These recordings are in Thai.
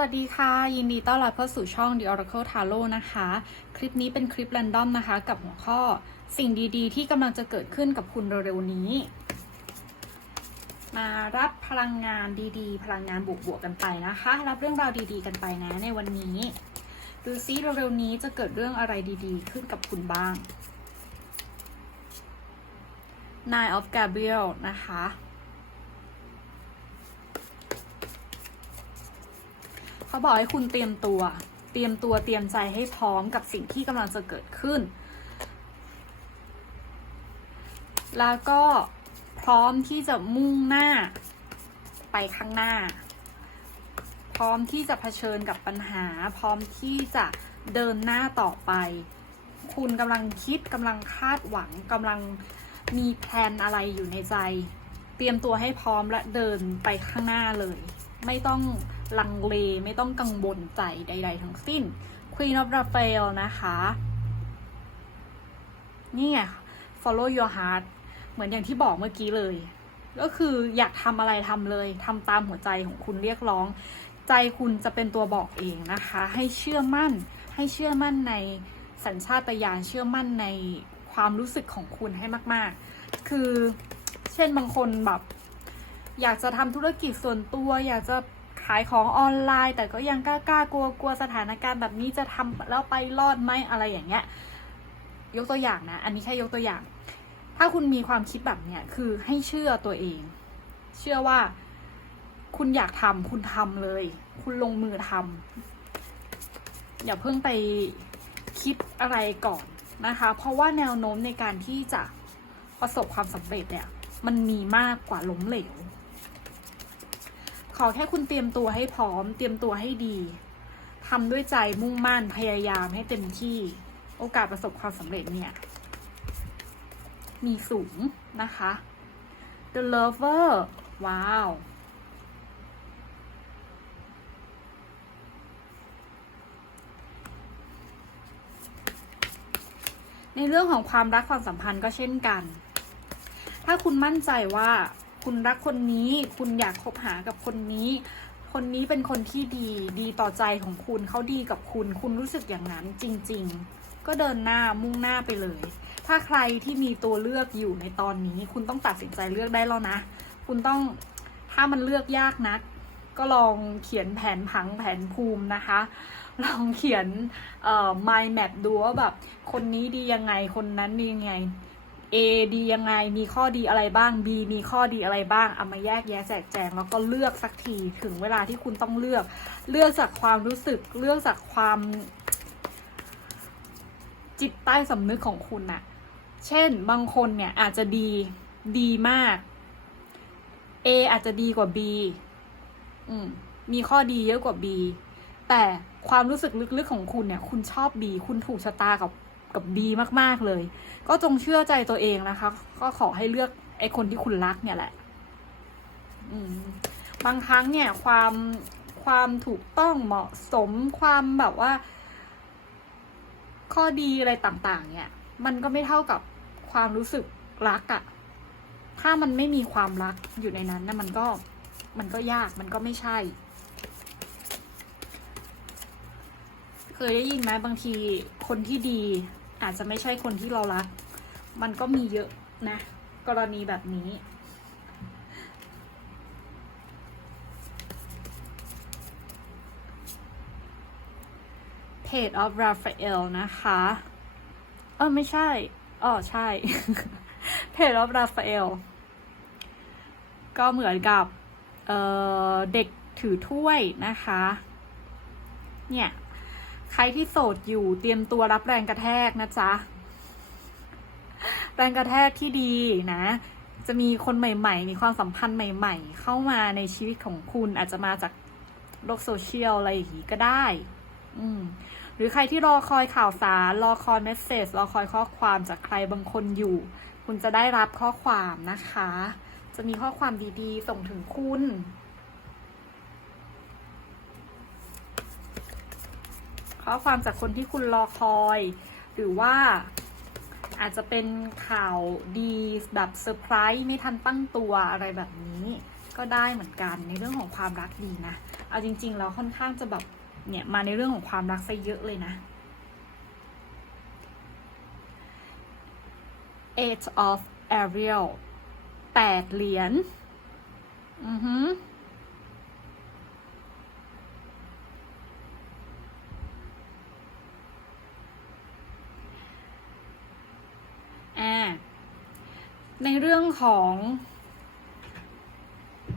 วัสดีค่ะ ยินดีต้อนรับเข้าสู่ช่อง The Oracle Tarot นะคะ คลิปนี้เป็นคลิป r รนดอมนะคะ กับหัวข้อสิ่งดีๆ ที่กำลังจะเกิดขึ้นกับคุณเร็วๆนี้ มารับพลังงานดีๆ พลังงานบวกๆกันไปนะคะ รับเรื่องราวดีๆ กันไปนะในวันนี้ ดูซิเร็วๆนี้จะเกิดเรื่องอะไรดีๆ ขึ้นกับคุณบ้าง Nine of Gabriel นะคะ เขาบอกให้คุณเตรียมตัว เตรียมตัวเตรียมใจให้พร้อมกับสิ่งที่กำลังจะเกิดขึ้น แล้วก็พร้อมที่จะมุ่งหน้าไปข้างหน้า พร้อมที่จะเผชิญกับปัญหา พร้อมที่จะเดินหน้าต่อไป คุณกำลังคิดกำลังคาดหวังกำลังมีแพลนอะไรอยู่ในใจ เตรียมตัวให้พร้อมและเดินไปข้างหน้าเลย ไม่ต้อง ลังเลไม่ต้องกังวลใจใด ๆ ทั้งสิ้น Queen of Raphael นะคะ นี่ไง follow your heart เหมือนอย่างที่บอกเมื่อกี้เลย ก็คืออยากทำอะไรทำเลยทำตามหัวใจของคุณเรียกร้อง ใจคุณจะเป็นตัวบอกเองนะคะ ให้เชื่อมั่น ให้เชื่อมั่นในสัญชาตญาณเชื่อมั่นในความรู้สึกของคุณให้มาก ๆ คือเช่นบางคนแบบอยากจะทำธุรกิจส่วนตัว อยากจะ ขายของออนไลน์ แต่ก็ยังกล้ากลัวกลัวสถานการณ์แบบนี้จะทำแล้วไปรอดไหมอะไรอย่างเงี้ย ยกตัวอย่างนะ อันนี้แค่ยกตัวอย่าง ถ้าคุณมีความคิดแบบเนี้ยคือให้เชื่อตัวเอง เชื่อว่า คุณอยากทำคุณทำเลย คุณลงมือทำอย่าเพิ่งไปคิดอะไรก่อนนะคะ เพราะว่าแนวโน้มในการที่จะประสบความสำเร็จเนี่ย มันมีมากกว่าล้มเหลว ขอแค่คุณเตรียมตัวให้พร้อม เตรียมตัวให้ดีทำด้วยใจมุ่งมั่นพยายามให้เต็มที่ โอกาสประสบความสำเร็จเนี่ย มีสูงนะคะ The Lover ว้าว ในเรื่องของความรักความสัมพันธ์ก็เช่นกัน ถ้าคุณมั่นใจว่า คุณรักคนนี้ คุณอยากคบหากับคนนี้ คนนี้เป็นคนที่ดีดีต่อใจของคุณเขาดีกับคุณ คุณรู้สึกอย่างนั้นจริง ๆ ก็เดินหน้ามุ่งหน้าไปเลย ถ้าใครที่มีตัวเลือกอยู่ในตอนนี้ คุณต้องตัดสินใจเลือกได้แล้วนะ คุณต้องถ้ามันเลือกยากนักก็ลองเขียนแผนผังแผนภูมินะคะ ลองเขียนเอ่อ mind map ดูว่าแบบ คนนี้ดียังไง คนนั้นดียังไง A ดียังไง มีข้อดีอะไรบ้าง B มีข้อดีอะไรบ้าง เอามาแยกแยะแจกแจง แล้วก็เลือกสักที ถึงเวลาที่คุณต้องเลือก เลือกจากความรู้สึก เลือกจากความ จิตใต้สำนึกของคุณน่ะเช่น บางคนเนี่ยอาจจะดี ดีมาก A อาจจะดีกว่า B อืม มีข้อดีเยอะกว่า B แต่ความรู้สึกลึกๆของคุณเนี่ย คุณชอบ B คุณถูกชะตากับ กับ B มากๆเลย ก็จงเชื่อใจตัวเองนะคะ ก็ขอให้เลือกไอ้คนที่คุณรักเนี่ยแหละบางครั้งเนี่ยความความถูกต้องเหมาะสมความแบบว่า ข้อดีอะไรต่าง ๆ เนี่ย มันก็ไม่เท่ากับความรู้สึกรักอะถ้ามันไม่มีความรักอยู่ในนั้นนะมันก็มันก็ยากมันก็ไม่ใช่ เคยได้ยินไหมบางทีคนที่ดี อาจจะไม่ใช่คนที่เรารัก มันก็มีเยอะนะ กรณีแบบนี้ Page of Raphael นะคะ เออไม่ใช่ อ๋อใช่ Page of Raphael ก็เหมือนกับเเด็กถือถ้วยนะคะ เนี่ย ใครที่โสดอยู่เตรียมตัวรับแรงกระแทกนะจ๊ะ แรงกระแทกที่ดีนะ จะมีคนใหม่ ๆ มีความสัมพันธ์ใหม่ ๆ เข้ามาในชีวิตของคุณอาจจะมาจากโลกโซเชียลอะไรอย่างนี้ก็ได้ อืมหรือใครที่รอคอยข่าวสาร รอคอยเมสเซจรอคอยข้อความจากใครบางคนอยู่ คุณจะได้รับข้อความนะคะ จะมีข้อความดีๆ ส่งถึงคุณ ข้อความจากคนที่คุณรอคอย หรือว่าอาจจะเป็นข่าวดีแบบเซอร์ไพรส์ไม่ทันตั้งตัวอะไรแบบนี้ ก็ได้เหมือนกันในเรื่องของความรักดีนะ เอาจริง ๆ แล้วค่อนข้างจะแบบเนี่ยมาในเรื่องของความรักซะเยอะเลยนะ Eight of Ariel แปดเหรียญ อือหือ อ่า ในเรื่องของ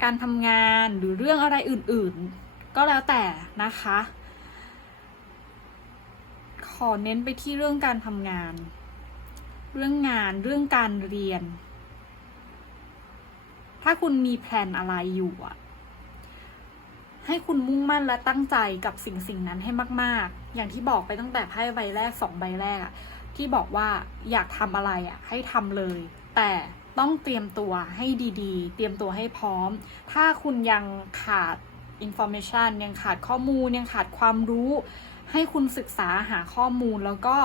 การทำงานหรือเรื่องอะไรอื่นๆ ก็แล้วแต่นะคะ ขอเน้นไปที่เรื่องการทำงาน เรื่องงานเรื่องการเรียน ถ้าคุณมีแผนอะไรอยู่อะให้คุณมุ่งมั่นและตั้งใจกับสิ่งสิ่งนั้นให้มาก ๆ อย่างที่บอกไปตั้งแต่ไพ่ใบแรกสองใบแรกอะที่บอกว่าอยากทำอะไรอะให้ทำเลย แต่ต้องเตรียมตัวให้ดีๆ เตรียมตัวให้พร้อม ถ้าคุณยังขาด information ยังขาดข้อมูล ยังขาดความรู้ ให้คุณศึกษาหาข้อมูลแล้วก็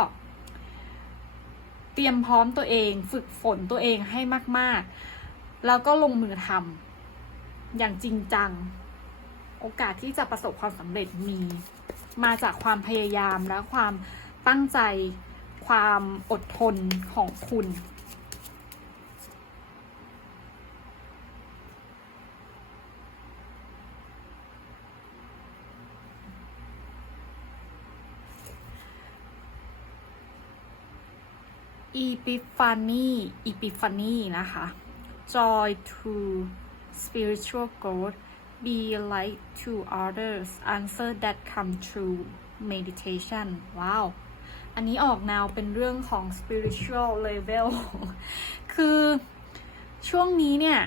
เตรียมพร้อมตัวเอง ฝึกฝนตัวเองให้มาก ๆ แล้วก็ลงมือทำอย่างจริงจัง โอกาสที่จะประสบความสำเร็จมี มาจากความพยายามและความตั้งใจ ความอดทนของคุณ Epiphany Epiphany นะคะ Joy to spiritual growth be like to others answer that come through meditation ว้าว อันนี้ออกแนวเป็นเรื่องของ spiritual level คือช่วงนี้เนี่ย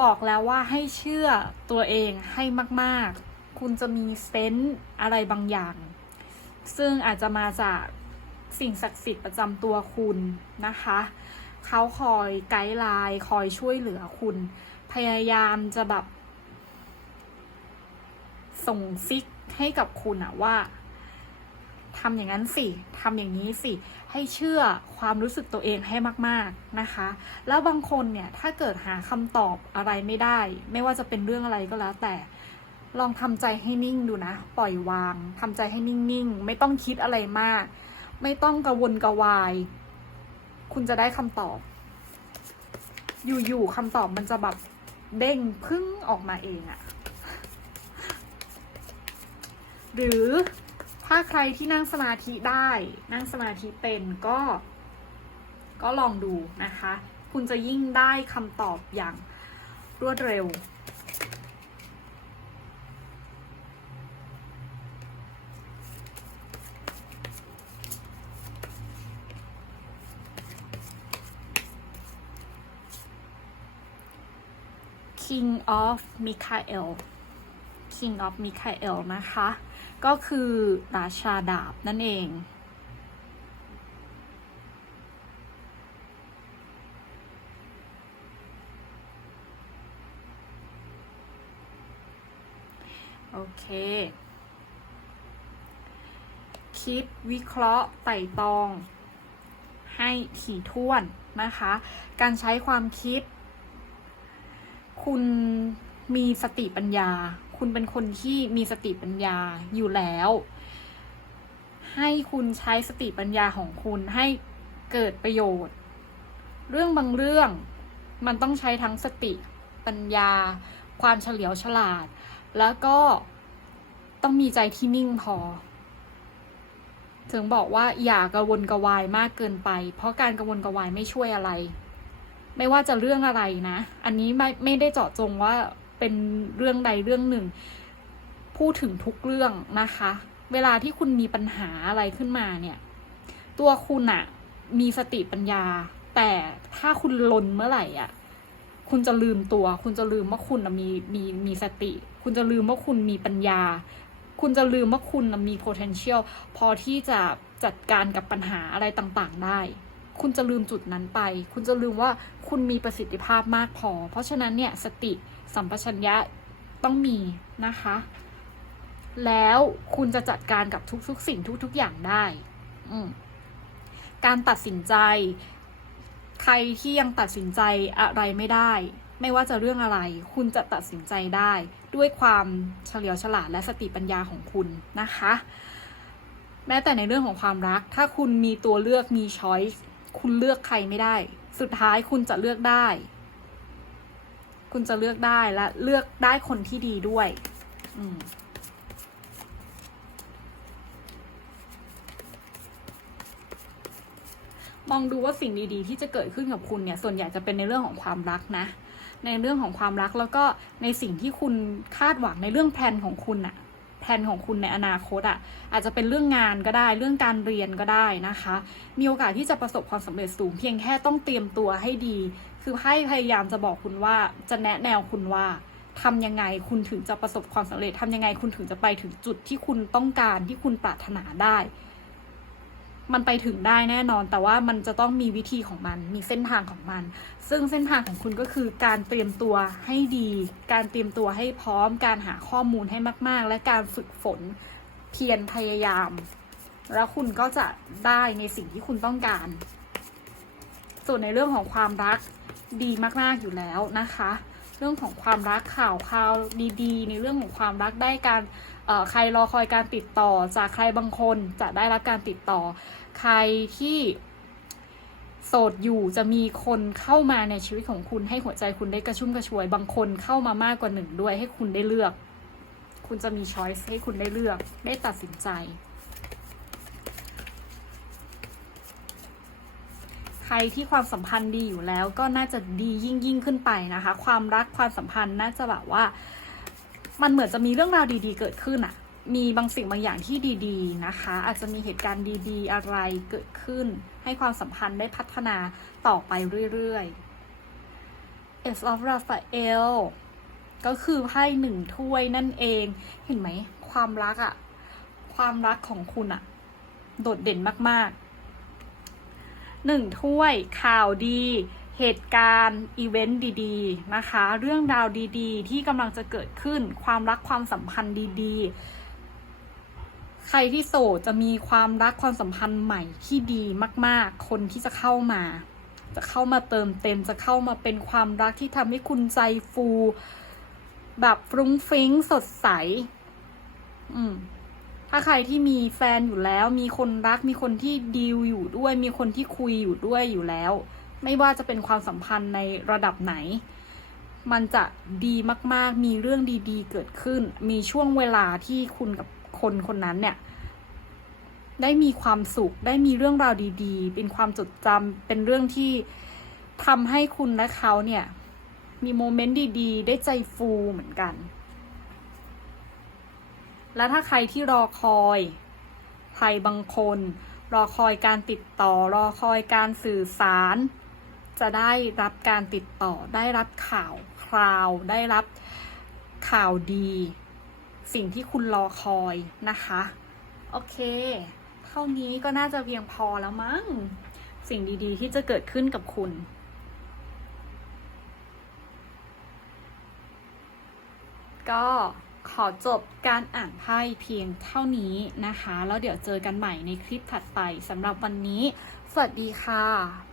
บอกแล้วว่าให้เชื่อตัวเองให้มาก ๆ คุณจะมีเซนส์อะไรบางอย่าง ซึ่งอาจจะมาจาก สิ่งศักดิ์สิทธิ์ประจำตัวคุณนะคะ เขาคอยไกด์ไลน์คอยช่วยเหลือคุณ พยายามจะแบบ ส่งซิกให้กับคุณอะว่าทำอย่างนั้นสิทำอย่างนี้สิ ให้เชื่อความรู้สึกตัวเองให้มาก ๆนะคะ แล้วบางคนเนี่ย ถ้าเกิดหาคำตอบอะไรไม่ได้ ไม่ว่าจะเป็นเรื่องอะไรก็แล้วแต่ ลองทำใจให้นิ่งดูนะ ปล่อยวาง ทำใจให้นิ่ง ๆ ไม่ต้องคิดอะไรมาก ไม่ต้องกระวนกระวาย คุณจะได้คำตอบ อยู่ๆคำตอบมันจะแบบเด้งพึ่งออกมาเองอะหรือถ้าใครที่นั่งสมาธิได้ นั่งสมาธิเป็นก็ ก็ลองดูนะคะ คุณจะยิ่งได้คำตอบอย่างรวดเร็ว King of Michael King of Michael นะคะ ก็คือราชาดาบนั่นเองโอเค คิดวิเคราะห์ไต่ตอง ให้ถี่ถ้วนนะคะ การใช้ความคิด คุณมีสติปัญญา คุณเป็นคนที่มีสติปัญญาอยู่แล้ว ให้คุณใช้สติปัญญาของคุณให้เกิดประโยชน์ เรื่องบางเรื่องมันต้องใช้ทั้งสติปัญญา ความเฉลียวฉลาด แล้วก็ต้องมีใจที่นิ่งพอ ถึงบอกว่าอย่ากระวนกระวายมากเกินไป เพราะการกระวนกระวายไม่ช่วยอะไร ไม่ว่าจะเรื่องอะไรนะ อันนี้ไม่ไม่ได้เจาะจงว่าเป็นเรื่องใดเรื่องหนึ่ง พูดถึงทุกเรื่องนะคะ เวลาที่คุณมีปัญหาอะไรขึ้นมาเนี่ย ตัวคุณอะมีสติปัญญา แต่ถ้าคุณลนเมื่อไหร่อะคุณจะลืมตัว คุณจะลืมว่าคุณน่ะมีมีมีสติ คุณจะลืมว่าคุณมีปัญญา คุณจะลืมว่าคุณมี potential พอที่จะจัดการกับปัญหาอะไรต่างๆได้ คุณจะลืมจุดนั้นไป คุณจะลืมว่าคุณมีประสิทธิภาพมากพอ เพราะฉะนั้นเนี่ยสติสัมปชัญญะต้องมีนะคะ แล้วคุณจะจัดการกับทุกๆ สิ่งทุก ๆ อย่างได้ การตัดสินใจ ใครที่ยังตัดสินใจอะไรไม่ได้ ไม่ว่าจะเรื่องอะไร คุณจะตัดสินใจได้ ด้วยความเฉลียวฉลาดและสติปัญญาของคุณนะคะ แม้แต่ในเรื่องของความรัก ถ้าคุณมีตัวเลือกมีช้อยส์ คุณเลือกใครไม่ได้ สุดท้ายคุณจะเลือกได้ คุณจะเลือกได้และเลือกได้คนที่ดีด้วย อืมมองดูว่าสิ่งดีๆ ที่จะเกิดขึ้นกับคุณเนี่ย ส่วนใหญ่จะเป็นในเรื่องของความรักนะ ในเรื่องของความรักแล้วก็ในสิ่งที่คุณคาดหวังในเรื่องแพลนของคุณอะ แผนของคุณในอนาคตอะอาจจะเป็นเรื่องงานก็ได้ เรื่องการเรียนก็ได้นะคะ มีโอกาสที่จะประสบความสำเร็จสูงเพียงแค่ต้องเตรียมตัวให้ดี คือให้พยายามจะบอกคุณว่าจะแนะแนวคุณว่าทำยังไงคุณถึงจะประสบความสำเร็จทำยังไงคุณถึงจะไปถึงจุดที่คุณต้องการที่คุณปรารถนาได้ มันไปถึงได้แน่นอน แต่ว่ามันจะต้องมีวิธีของมัน มีเส้นทางของมัน ซึ่งเส้นทางของคุณก็คือการเตรียมตัวให้ดี การเตรียมตัวให้พร้อม การหาข้อมูลให้มาก ๆ และการฝึกฝนเพียรพยายาม แล้วคุณก็จะได้ในสิ่งที่คุณต้องการ ส่วนในเรื่องของความรักดีมากๆอยู่แล้วนะคะ เรื่องของความรักข่าวข่าวดี ๆ ในเรื่องของความรักได้การ ใครรอคอยการติดต่อ จากใครบางคนจะได้รับการติดต่อ ใครที่โสดอยู่จะมีคนเข้ามาในชีวิตของคุณให้หัวใจคุณได้กระชุ่มกระชวย บางคนเข้ามามากกว่าหนึ่งด้วยให้คุณได้เลือก คุณจะมีช้อยส์ให้คุณได้เลือก ได้ตัดสินใจ ใครที่ความสัมพันธ์ดีอยู่แล้วก็น่าจะดียิ่งยิ่งขึ้นไปนะคะ ความรักความสัมพันธ์น่าจะแบบว่า มันเหมือนจะมีเรื่องราวดีๆ เกิดขึ้นอะมีบางสิ่งบางอย่างที่ดีๆนะคะ อาจจะมีเหตุการณ์ดีๆ อะไรเกิดขึ้น ให้ความสัมพันธ์ได้พัฒนาต่อไปเรื่อยๆ Ace of Raphael ก็คือไพ่หนึ่งถ้วยนั่นเอง เห็นไหม ความรักอะความรักของคุณอะโดดเด่นมากๆหนึ่งถ้วยข่าวดี เหตุการณ์อีเวนต์ดีๆนะคะ เรื่องราวดีๆ ที่กำลังจะเกิดขึ้นความรักความสัมพันธ์ดีๆ ใครที่โสดจะมีความรักความสัมพันธ์ใหม่ที่ดีมากๆ คนที่จะเข้ามา จะเข้ามาเติมเต็มจะเข้ามาเป็นความรักที่ทำให้คุณใจฟู แบบฟรุ้งฟริ้งสดใส อืมถ้าใครที่มีแฟนอยู่แล้ว มีคนรัก มีคนที่ดีลอยู่ด้วย มีคนที่คุยอยู่ด้วยอยู่แล้ว ไม่ว่าจะเป็นความสัมพันธ์ในระดับไหน มันจะดีมากๆ มีเรื่องดีๆ เกิดขึ้น มีช่วงเวลาที่คุณกับคนคนนั้นเนี่ย ได้มีความสุข ได้มีเรื่องราวดีๆ เป็นความจดจำเป็นเรื่องที่ทำให้คุณและเขาเนี่ย มีโมเมนต์ดีๆ ได้ใจฟูเหมือนกัน และถ้าใครที่รอคอยใครบางคน รอคอยการติดต่อ รอคอยการสื่อสาร จะได้รับการติดต่อ ได้รับข่าวคราว ได้รับข่าวดี สิ่งที่คุณรอคอยนะคะ โอเค เท่านี้ก็น่าจะเพียงพอแล้วมั้ง สิ่งดีๆ ที่จะเกิดขึ้นกับคุณก็ขอจบการอ่านไพ่เพียงเท่านี้นะคะ แล้วเดี๋ยวเจอกันใหม่ในคลิปถัดไปสำหรับวันนี้ สวัสดีค่ะ